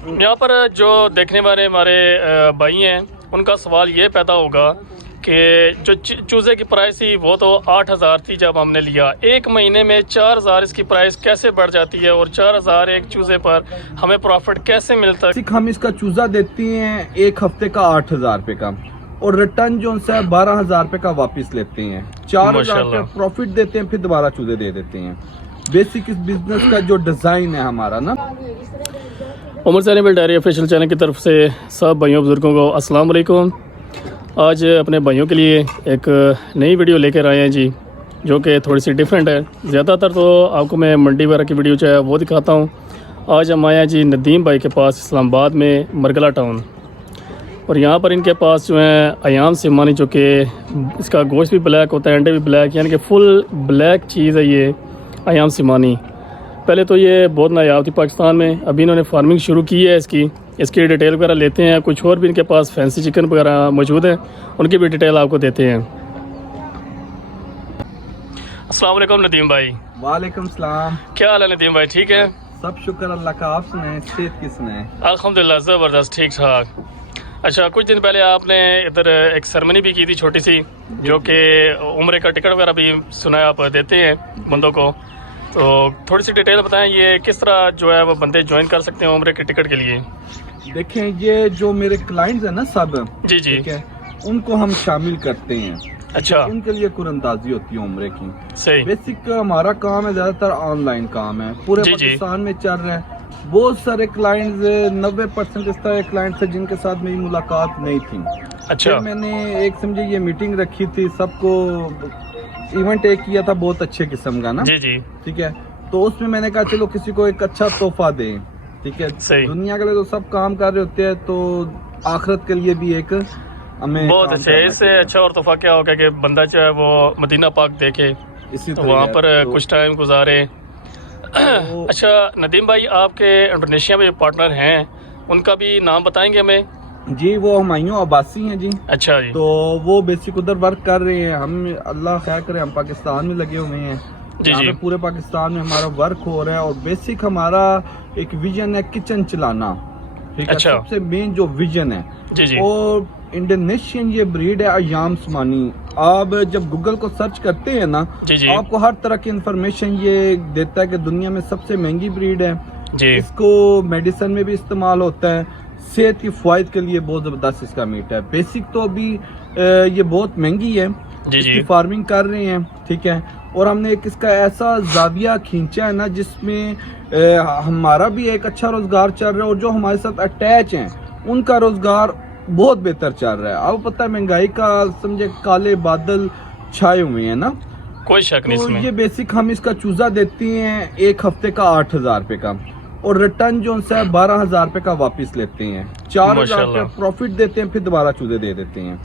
यहाँ पर जो देखने वाले हमारे भाई हैं उनका सवाल ये पैदा होगा कि जो चूज़े की प्राइस थी वो तो 8,000 थी जब हमने लिया, एक महीने में 4,000 इसकी प्राइस कैसे बढ़ जाती है और 4,000 एक चूज़े पर हमें प्रॉफिट कैसे मिलता है? हम इसका चूज़ा देती हैं एक हफ्ते का 8,000 रुपये का और रिटर्न जो है 12,000 रुपये का वापस लेते हैं, 4,000 रुपये प्रॉफिट देते हैं, फिर दोबारा चूज़े दे देते हैं। बेसिक इस बिजनेस का जो डिज़ाइन है हमारा ना। उमर सैनी बिल डायरी ऑफिशियल चैनल की तरफ से सब भाइयों बुजुर्गों को अस्सलाम वालेकुम। आज अपने भाइयों के लिए एक नई वीडियो लेकर आए हैं जी, जो कि थोड़ी सी डिफरेंट है। ज़्यादातर तो आपको मैं मंडी वगैरह की वीडियो जो है वो दिखाता हूँ। आज हम आए हैं जी नदीम भाई के पास इस्लामाबाद में मरगला टाउन, और यहाँ पर इनके पास जो है अयाम सिमानी, जो कि इसका गोश्त भी ब्लैक होता है, अंडे भी ब्लैक, यानी कि फुल ब्लैक चीज़ है ये अयाम सिमानी। पहले तो ये बहुत नायाब थी पाकिस्तान में, अभी इन्होंने फार्मिंग शुरू की है इसकी डिटेल वगैरह लेते हैं। कुछ और भी इनके पास फैंसी चिकन वगैरह मौजूद है, उनकी भी डिटेल आपको देते हैं। अस्सलाम वालेकुम नदीम भाई। वालेकुम सलाम। क्या हाल है नदीम भाई, ठीक है? सब शुक्र अल्लाह का, आप सुनाएं, सेहत किसने है? अल्हम्दुलिल्लाह ज़बरदस्त, ठीक ठाक। अच्छा, कुछ दिन पहले आपने इधर एक सेरेमनी भी की थी छोटी सी, जो कि उम्रे का टिकट वगैरह भी सुना आप देते हैं बंदों को, तो थोड़ी सी डिटेल बताएं ये किस तरह जो है वो बंदे ज्वाइन कर सकते हैं उम्रे के टिकट के लिए? देखें, ये जो मेरे क्लाइंट्स हैं ना सब, जी जी, ठीक है, उनको हम शामिल करते हैं। अच्छा, उनके लिए कुरंदाजी होती है उम्रे की। सही। बेसिक हमारा काम है, ज्यादातर ऑनलाइन काम है, पूरे पाकिस्तान में चल रहा है। बहुत सारे क्लाइंट्स 90% इस तरह क्लाइंट्स हैं जिनके साथ मेरी मुलाकात नहीं थी। अच्छा, मैंने एक समझे ये मीटिंग रखी थी, सबको इवेंट एक किया था बहुत अच्छे किस्म का ना। जी जी, ठीक है, तो उसमें मैंने कहा चलो किसी को एक अच्छा तोहफा दें। ठीक है, सही। दुनिया के लिए तो सब काम कर रहे होते हैं, तो आखिरत के लिए भी एक हमें बहुत अच्छे। इससे अच्छा और तोहफा क्या होगा कि बंदा जो है वो मदीना पाक देखे, तो वहाँ पर कुछ टाइम गुजारे। अच्छा नदीम भाई, आपके इंडोनेशिया में जो पार्टनर हैं उनका भी नाम बताएंगे हमें? जी, वो हुमायूं अब्बासी हैं जी। अच्छा जी, तो वो बेसिक उधर वर्क कर रहे हैं। हम अल्लाह खैर करे, हम पाकिस्तान में लगे हुए हैं जी जी, पूरे पाकिस्तान में हमारा वर्क हो रहा है। और बेसिक हमारा एक विजन है किचन चलाना। ठीक है, अच्छा। सबसे मेन जो विजन है जी जी, और इंडोनेशियन ये ब्रीड है अयाम सिमानी। आप जब गूगल को सर्च करते हैं ना, जी जी, आपको हर तरह की इंफॉर्मेशन ये देता है कि दुनिया में सबसे महंगी ब्रीड है जी, इसको मेडिसिन में भी इस्तेमाल होता है, सेहत की फायद के लिए बहुत ज़बरदस्त इसका मीट है। बेसिक तो अभी ये बहुत महंगी है, जी जी, इसकी फार्मिंग कर रहे हैं। ठीक है, और हमने एक इसका ऐसा जाविया खींचा है ना जिसमें हमारा भी एक अच्छा रोजगार चल रहा है और जो हमारे साथ अटैच हैं उनका रोजगार बहुत बेहतर चल रहा है। आपको पता है महंगाई का समझे काले बादल छाए हुए हैं ना, कोई शक नहीं तो इसमें। ये बेसिक हम इसका चूज़ा देते हैं एक हफ्ते का 8,000 रुपये का और रिटर्न जो है 12,000 रुपये का वापस लेते हैं, 4,000 रुपये प्रॉफिट देते हैं, फिर दोबारा चूज़े दे देते हैं।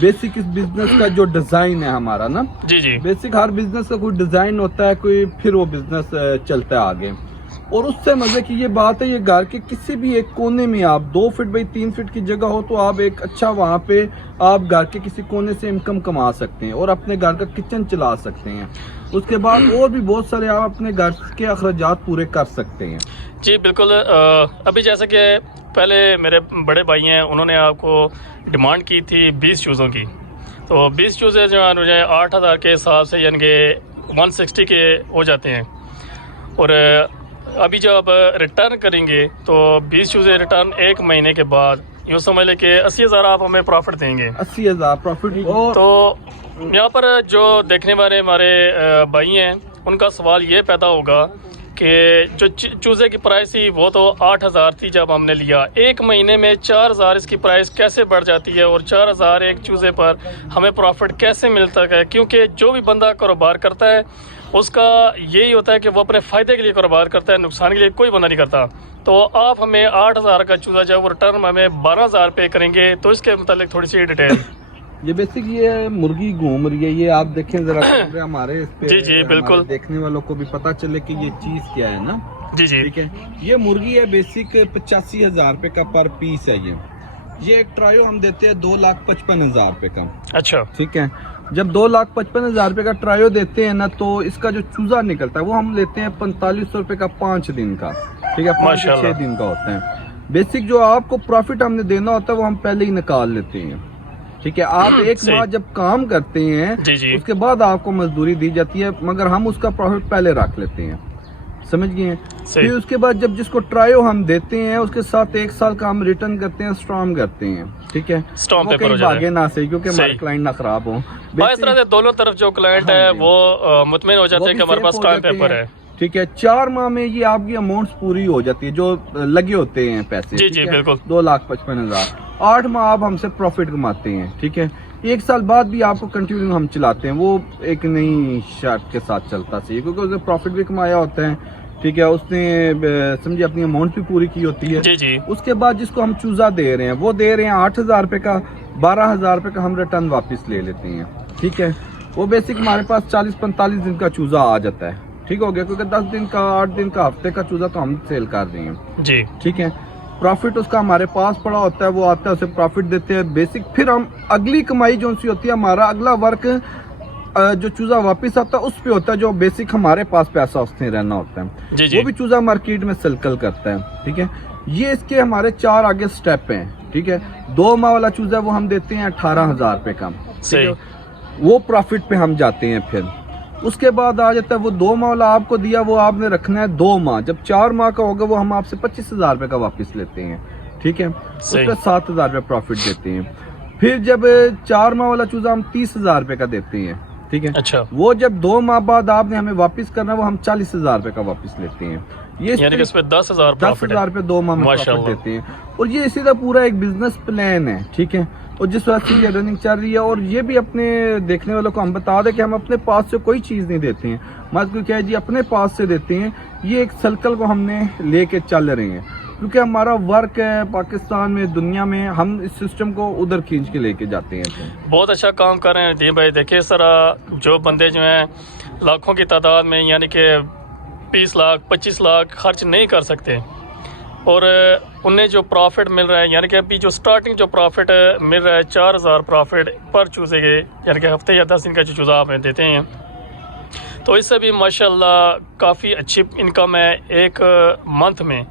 बेसिक इस बिजनेस का जो डिजाइन है हमारा ना, जी जी, बेसिक हर बिजनेस का कोई डिजाइन होता है, कोई फिर वो बिजनेस चलता है आगे। और उससे मजे की ये बात है, ये घर के किसी भी एक कोने में आप 2 फीट बाई 3 फीट की जगह हो तो आप एक अच्छा वहाँ पे आप घर के किसी कोने से इनकम कमा सकते हैं और अपने घर का किचन चला सकते हैं। उसके बाद और भी बहुत सारे आप अपने घर के अखराजात पूरे कर सकते हैं। जी बिल्कुल। अभी जैसे कि पहले मेरे बड़े भाई हैं, उन्होंने आपको डिमांड की थी 20 चूज़ों की, तो 20 चूज़े जो है 8,000 के हिसाब से यानी कि 160 के हो जाते हैं। और अभी जब रिटर्न करेंगे तो 20 चूज़े रिटर्न एक महीने के बाद यूँ समझ लें कि 80,000 आप हमें प्रॉफिट देंगे। 80,000 प्रॉफिट। तो यहाँ पर जो देखने वाले हमारे भाई हैं उनका सवाल ये पैदा होगा कि जो चूज़े की प्राइस थी वो तो 8,000 थी जब हमने लिया, एक महीने में 4,000 इसकी प्राइस कैसे बढ़ जाती है और 4,000 एक चूज़े पर हमें प्रॉफिट कैसे मिलता है? क्योंकि जो भी बंदा कारोबार करता है उसका यही होता है कि वो अपने फ़ायदे के लिए कारोबार करता है, नुकसान के लिए कोई बंदा नहीं करता। तो आप हमें 8,000 का चूज़ा जब रिटर्न हमें 12,000 पे करेंगे, तो इसके मतलब थोड़ी सी डिटेल। ये बेसिक ये मुर्गी घूम रही है, ये आप देखें जरा हमारे इस पे, जी जी बिल्कुल, देखने वालों को भी पता चले कि ये चीज क्या है ना। जी जी, ठीक है, ये मुर्गी है बेसिक 85,000 रुपए का पर पीस है। ये एक ट्रायो हम देते हैं 2,55,000 रुपए का। अच्छा, ठीक है, जब 2,55,000 रुपए का ट्रायो देते हैं ना, तो इसका जो चूजा निकलता है वो हम लेते हैं 4,500 रुपए का 5 दिन का। ठीक है, 5 से 6 दिन का होता है। बेसिक जो आपको प्रॉफिट हमने देना होता है वो हम पहले ही निकाल लेते हैं, ठीक है। आप एक सही। माह जब काम करते हैं जी जी उसके बाद आपको मजदूरी दी जाती है, मगर हम उसका प्रॉफिट पहले रख लेते हैं, समझ गए हैं। सही। फिर उसके बाद जब जिसको ट्रायो हम देते हैं उसके साथ 1 साल का हम रिटर्न करते हैं, स्टॉर्म करते हैं, ठीक है। स्टॉम्प वो पेपर हो कहीं जाता है। भागे ना सही, क्योंकि हमारे सही। क्लाइंट ना खराब हो। हाँ, इस तरह से दोनों तरफ जो क्लाइंट हाँ है जी। वो मुतमिन हो जाते वो हैं भी कि हमारे safe पास हो स्टॉम्प जाते पेपर हैं, है। ठीक है। 4 माह में ये आपकी अमाउंट पूरी हो जाती है जो लगे होते हैं पैसे, जी ठीक जी है? बिल्कुल। 2,55,000। 8 माह आप हमसे प्रॉफिट कमाते हैं, ठीक है। 1 साल बाद भी आपको कंटिन्यू हम चलाते हैं, वो एक नई शर्त के साथ चलता चाहिए, क्योंकि उसने प्रॉफिट भी कमाया होता है, ठीक है। उसने समझिए अपनी अमाउंट भी पूरी की होती है। जी जी उसके बाद जिसको हम चूजा दे रहे हैं वो दे रहे हैं 8,000 रुपये का, 12,000 रुपये का हम रिटर्न वापस ले लेते हैं, ठीक है। वो बेसिक हमारे पास 40-45 दिन का चूजा आ जाता है, ठीक हो गया, क्योंकि 10 दिन का, 8 दिन का, हफ्ते का चूजा तो हम सेल कर रहे हैं, जी ठीक है। प्रॉफिट उसका हमारे पास पड़ा होता है, वो आता है, उसे प्रॉफिट देते हैं बेसिक। फिर हम अगली कमाई जो सी होती है, हमारा अगला वर्क जो चूजा वापस आता है उस पे होता है, जो बेसिक हमारे पास पैसा उसने रहना होता है, जी जी वो भी चूजा मार्केट में सर्कल करता है, ठीक है। ये इसके हमारे 4 आगे स्टेप हैं, ठीक है। 2 माह वाला चूजा वो हम देते हैं 18,000 रुपये का, ठीक सही। है। वो प्रॉफिट पे हम जाते हैं। फिर उसके बाद आ जाता है वो 2 माह वाला आपको दिया, वो आपने रखना है 2 माह। जब 4 माह का होगा वो हम आपसे 25,000 रुपये का वापस लेते हैं, ठीक है। उस सही। पर 7,000 रुपये प्रॉफिट देते हैं। फिर जब 4 माह वाला चूजा हम 30,000 रुपये का देते हैं, ठीक है। अच्छा, वो जब 2 माह बाद आपने हमें वापस करना है वो हम 40,000 रुपये का वापस लेते हैं। ये यानी कि इस पे 10,000 प्रॉफिट 10,000 रुपये 2 माह में प्रॉफिट माशाल्लाह। देते हैं। और ये सीधा पूरा एक बिजनेस प्लान है, ठीक है। और जिस वजह से ये रनिंग चल रही है, और ये भी अपने देखने वालों को हम बता दें कि हम अपने पास से कोई चीज़ नहीं देते हैं, मतलब क्या है जी, अपने पास से देते हैं। ये एक सर्कल को हमने लेके चल रहे हैं, क्योंकि हमारा वर्क है पाकिस्तान में, दुनिया में, हम इस सिस्टम को उधर खींच के लेके जाते हैं। बहुत अच्छा काम कर रहे हैं नदीम भाई। देखिए इस तरह जो बंदे जो हैं लाखों की तादाद में, यानी कि 20 लाख 25 लाख खर्च नहीं कर सकते, और उन्हें जो प्रॉफिट मिल रहा है, यानी कि अभी जो स्टार्टिंग जो प्रॉफिट मिल रहा है 4,000 प्रॉफिट पर चूज़े के, यानी कि हफ्ते या 10 दिन का जो चूज़ा आप देते हैं, तो इससे भी माशाल्लाह काफ़ी अच्छी इनकम है एक मंथ में।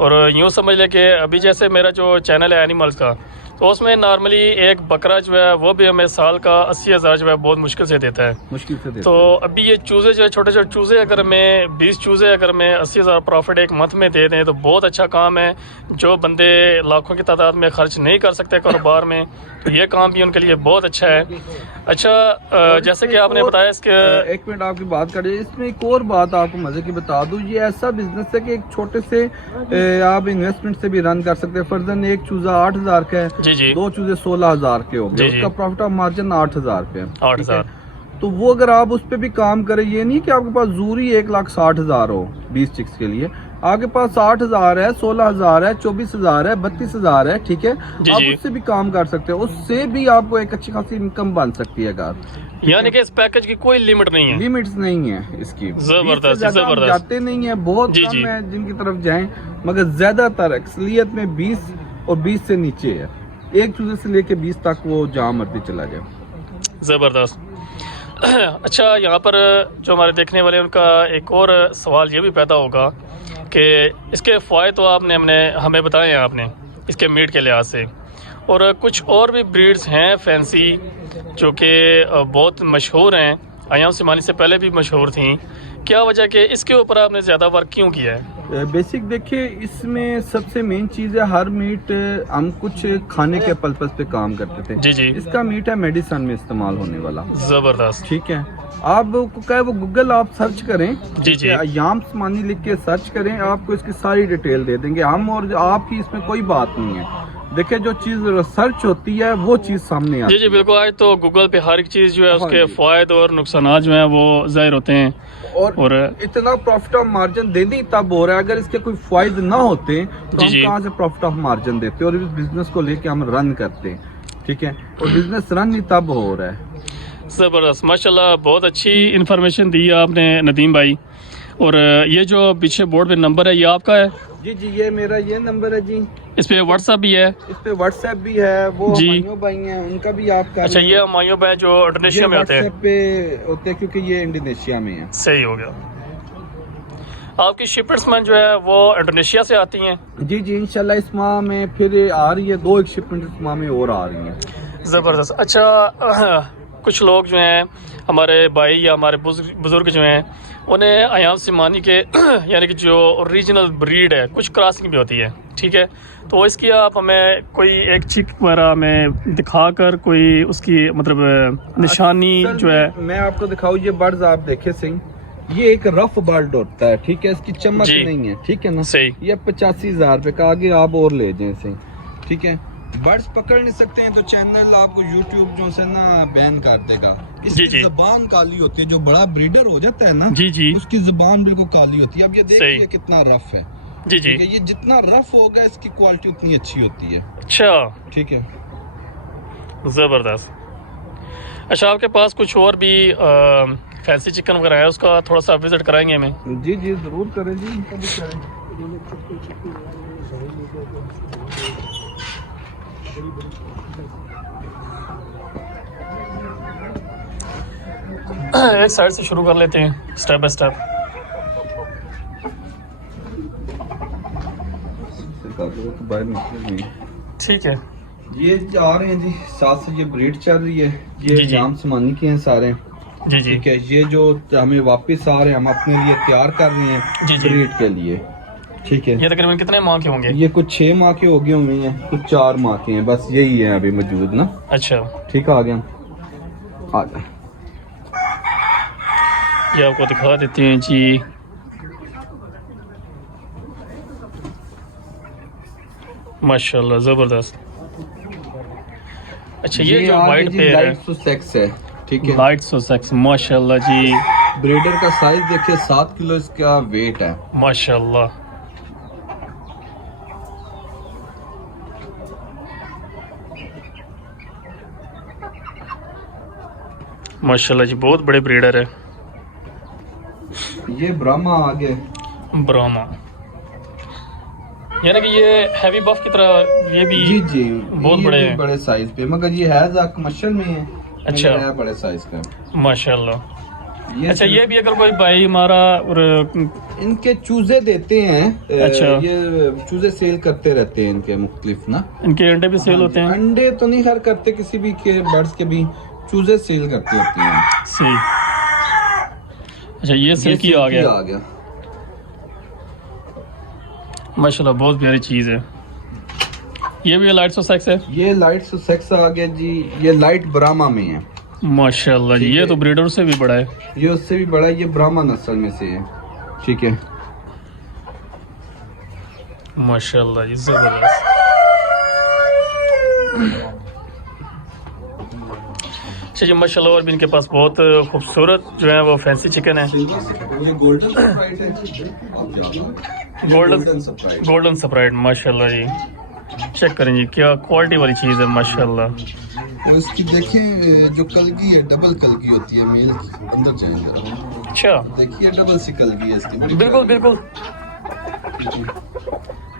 और यूँ समझ लें कि अभी जैसे मेरा जो चैनल है एनिमल्स का, तो उसमें नॉर्मली एक बकरा जो है वो भी हमें साल का 80,000 जो है बहुत मुश्किल से देता है। मुश्किल से देते तो अभी ये चूज़े जो है, छोटे छोटे चूज़े, अगर मैं 20 चूज़े अगर मैं 80,000 प्रॉफिट एक मंथ में दे दें तो बहुत अच्छा काम है। जो बंदे लाखों की तादाद में खर्च नहीं कर सकते कारोबार में, तो ये काम भी उनके लिए बहुत अच्छा है। अच्छा, जैसे कि आपने बताया इसके, 1 मिनट आपकी बात करिए, इसमें एक और बात आपको मजे की बता दूं। ये ऐसा बिजनेस है कि एक छोटे से आप इन्वेस्टमेंट से भी रन कर सकते हैं। फर्जन एक चूजा 8,000 का है, जी जी 2 चूजे 16,000 के हो जी गए, जी। उसका प्रॉफिट ऑफ मार्जिन 8,000 पे है, 8,000। ठीक है। तो वो अगर आप उस पे भी काम करें, ये नहीं कि आपके पास जरूरी 1,60,000 हो 20 चिक्स के लिए, आपके पास 8,000 है, 16,000 है, 24,000 है, 32,000 है, ठीक है। जी आप जी। उससे भी काम कर सकते हो, उससे भी आपको एक अच्छी खासी इनकम बन सकती है। अगर यानी कि इस पैकेज की कोई लिमिट नहीं है। लिमिट्स नहीं है इसकी, जबरदस्त, 20 से ज्यादा हम जबरदस्त। जाते नहीं है, बहुत जी, कम जी। है जिनकी तरफ जाएं, मगर ज्यादातर अक्सरियत में 20 और 20 से नीचे है। एक चूजे से लेके 20 तक वो जहाँ मर्जी चला जाए। ज़बरदस्त। अच्छा, यहाँ पर जो हमारे देखने वाले हैं उनका एक और सवाल ये भी पैदा होगा कि इसके फ़ायदे तो आपने हमें बताए हैं आपने इसके मीट के लिहाज से, और कुछ और भी ब्रीड्स हैं फैंसी जो कि बहुत मशहूर हैं, आयाम सिमानी से पहले भी मशहूर थी। क्या वजह कि इसके ऊपर आपने ज़्यादा वर्क क्यों किया है? बेसिक देखिए, इसमें सबसे मेन चीज़ है, हर मीट हम कुछ खाने के पर्पस पे काम करते थे। जी जी इसका मीट है मेडिसिन में इस्तेमाल होने वाला, ज़बरदस्त। ठीक है। आपको क्या है, वो गूगल आप सर्च करें, जी जी अयाम सिमानी लिख के सर्च करें, आपको इसकी सारी डिटेल दे देंगे हम, और आपकी इसमें कोई बात नहीं है। देखिए, जो चीज़ रिसर्च होती है वो चीज़ सामने आती जी जी बिल्कुल। आज तो गूगल पे हर एक चीज़ जो है हाँ उसके जी। फ़ायदे और नुकसान जो हैं वो ज़ाहिर होते हैं। और और इतना प्रॉफिट ऑफ मार्जिन देने ही तब हो रहा है, अगर इसके कोई फायदे ना होते तो जी हम जी। कहाँ से प्रॉफिट ऑफ मार्जिन देते, और इस बिजनेस को लेके हम रन करते, ठीक है। और बिजनेस रन ही तब हो रहा है। ज़बरदस्त, माशाल्लाह, बहुत अच्छी इन्फॉर्मेशन दी है आपने नदीम भाई। और ये जो पीछे बोर्ड पे नंबर है ये आपका है? जी जी, ये मेरा ये नंबर है जी। इस पे व्हाट्सएप भी है? इस पे व्हाट्सएप भी है, वो जी। हमारे भाई हैं उनका भी आप कर अच्छा, लें। ये हमायूं भाई जो इंडोनेशिया में होते हैं? व्हाट्सएप पे होते हैं, क्योंकि ये इंडोनेशिया में है। सही हो गया। आपकी शिपमेंट्स में जो है वो इंडोनेशिया से आती हैं? जी जी, इंशाल्लाह इस माह में फिर आ रही है, 2 एक शिपमेंट इस माह में और आ रही हैं। ज़बरदस्त। अच्छा, कुछ लोग जो हैं हमारे भाई या हमारे बुज़ुर्ग जो हैं उन्हें अयाम सिमानी के यानी कि जो ओरिजिनल ब्रीड है कुछ क्रॉसिंग भी होती है, ठीक है, तो इसकी आप हमें कोई एक चिक वगैरह हमें दिखाकर कोई उसकी मतलब निशानी असल जो है। में मैं आपको दिखाऊँ, ये बर्ड्स आप देखे सिंह, ये एक रफ बर्ड होता है, ठीक है, इसकी चमक जी। नहीं है, ठीक है ना। सही। ये 85,000 रुपए का, आगे आप और ले जाए सिंह, ठीक है। बर्ड्स पकड़ नहीं सकते हैं तो चैनल आपको यूट्यूब जो से ना बैन कर देगा। इसकी जी। जुबान काली होती है, जो बड़ा ब्रीडर हो जाता है ना, जी जी। उसकी जुबान बिल्कुल काली होती है। अब ये देखिए सही। कितना रफ है। जी जी। ठीक है, ये जितना रफ होगा इसकी क्वालिटी उतनी अच्छी होती है। अच्छा, ठीक है। ज़बरदस्त। अच्छा, आपके पास कुछ और भी फैंसी चिकन वगैरह है, उसका थोड़ा सा विजिट कराएंगे हमें? जी जी जरूर करें जी, कभी करें। एक साइड से शुरू कर लेते हैं, स्टेप बाय स्टेप। बाहर निकले नहीं। ठीक है। ये आ रहे हैं जी, साथ से ये ब्रीड चल रही है, ये जी जी। जाम समानी के हैं सारे। जी जी। ठीक है, ये जो हमें वापस आ रहे हैं, हम अपने लिए तैयार कर रहे हैं जी जी। ब्रीड के लिए। ठीक है, ये तकरीबन कितने माह के होंगे? ये कुछ 6 माह के हो गए हुए हैं, कुछ 4 माह के हैं, बस यही है अभी मौजूद ना। अच्छा, ठीक है, आ गया, आ गया। ये आपको दिखा देते हैं जी। माशाल्लाह, ज़बरदस्त। अच्छा, ये जो वाइट पेयर है, लाइट सुसेक्स है, ठीक है, लाइट सोसेक्स, माशाल्लाह जी। ब्रीडर का साइज देखिए, 7 किलो इसका वेट है। माशाल्लाह। माशाल्लाह जी, बहुत बड़े ब्रीडर है। ये ब्राह्मा आ गए। ब्राह्मा यानी कि ये हैवी बफ की तरह, ये भी जी जी, बहुत ये बड़े भी हैं। बड़े साइज पे, मगर ये है कमर्शियल में है। अच्छा। मगर है बड़े साइज का। माशाल्लाह। ये अच्छा, ये भी अगर कोई भाई हमारा और इनके चूजे देते हैं। अच्छा। ये चूजे सेल करते रहते हैं इनके मुख्तलिफ ना। इनके अंडे भी सेल होते हैं? अंडे तो नहीं हर करते, किसी भी के बर्ड्स के भी चूजे सेल करते होते हैं। सही। अच्छा, ये सिल्की आ गया। माशाल्लाह, बहुत प्यारी चीज़ है। ये भी लाइट सोसेक्स है? ये लाइट सुसेक्स आ गया जी, ये लाइट ब्राह्मा में है। माशाल्लाह जी, ये तो ब्रीडर से भी बड़ा है। ये उससे भी बड़ा है, ये ब्राह्मा नस्ल में से है। ठीक है, माशाल्लाह जी, जबरदस्त। अच्छा जी, माशाल्लाह, और भी इनके पास बहुत खूबसूरत जो है वो फैंसी चिकन है। ये गोल्डन सप्राइट है। गोल्डन सप्राइट, माशाल्लाह जी। चेक करें जी, क्या क्वालिटी वाली चीज़ है, माशाल्लाह। और इसकी देखें, जो कलगी है डबल कलगी होती है, मेल की। अंदर जाएं जरा, अच्छा, देखिए डबल सी कलगी है इसकी। बिल्कुल बिल्कुल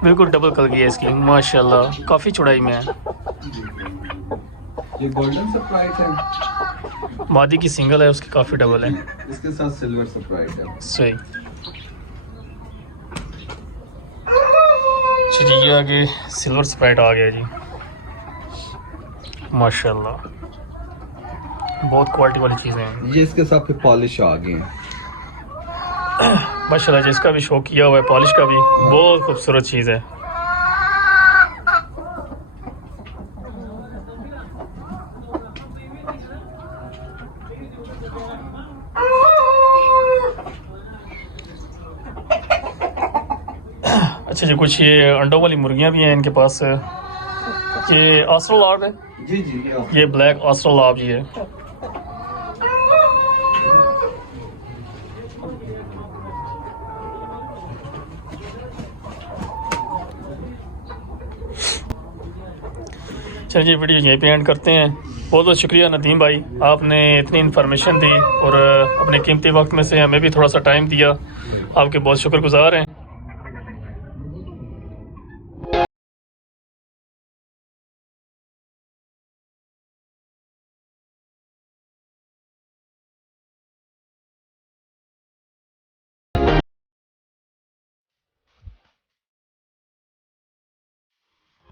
बिल्कुल डबल कलगी है इसकी, माशाल्लाह, काफ़ी चौड़ाई में है। ये गोल्डन सप्राइट है। मादी की सिंगल है, उसकी काफ़ी डबल है। इसके साथ सिल्वर सप्राइट है। सही। अच्छा जी, ये आगे सिल्वर स्प्राइट आ गया जी, माशाल्लाह, बहुत क्वालिटी वाली चीज़ें हैं। ये इसके साथ फिर पॉलिश आ गई है। माशाल्लाह, जिसका भी शौक किया हुआ है पॉलिश का भी, बहुत खूबसूरत चीज़ है। अच्छा जी, कुछ ये अंडों वाली मुर्गियां भी हैं इनके पास। ये ऑस्ट्रल लॉब है? जी जी, ये ब्लैक ऑस्ट्रल लॉब जी है। चलिए, वीडियो यहीं पे एंड करते हैं। बहुत बहुत शुक्रिया नदीम भाई, आपने इतनी इन्फॉर्मेशन दी और अपने कीमती वक्त में से हमें भी थोड़ा सा टाइम दिया। आपके बहुत शुक्रगुजार हैं।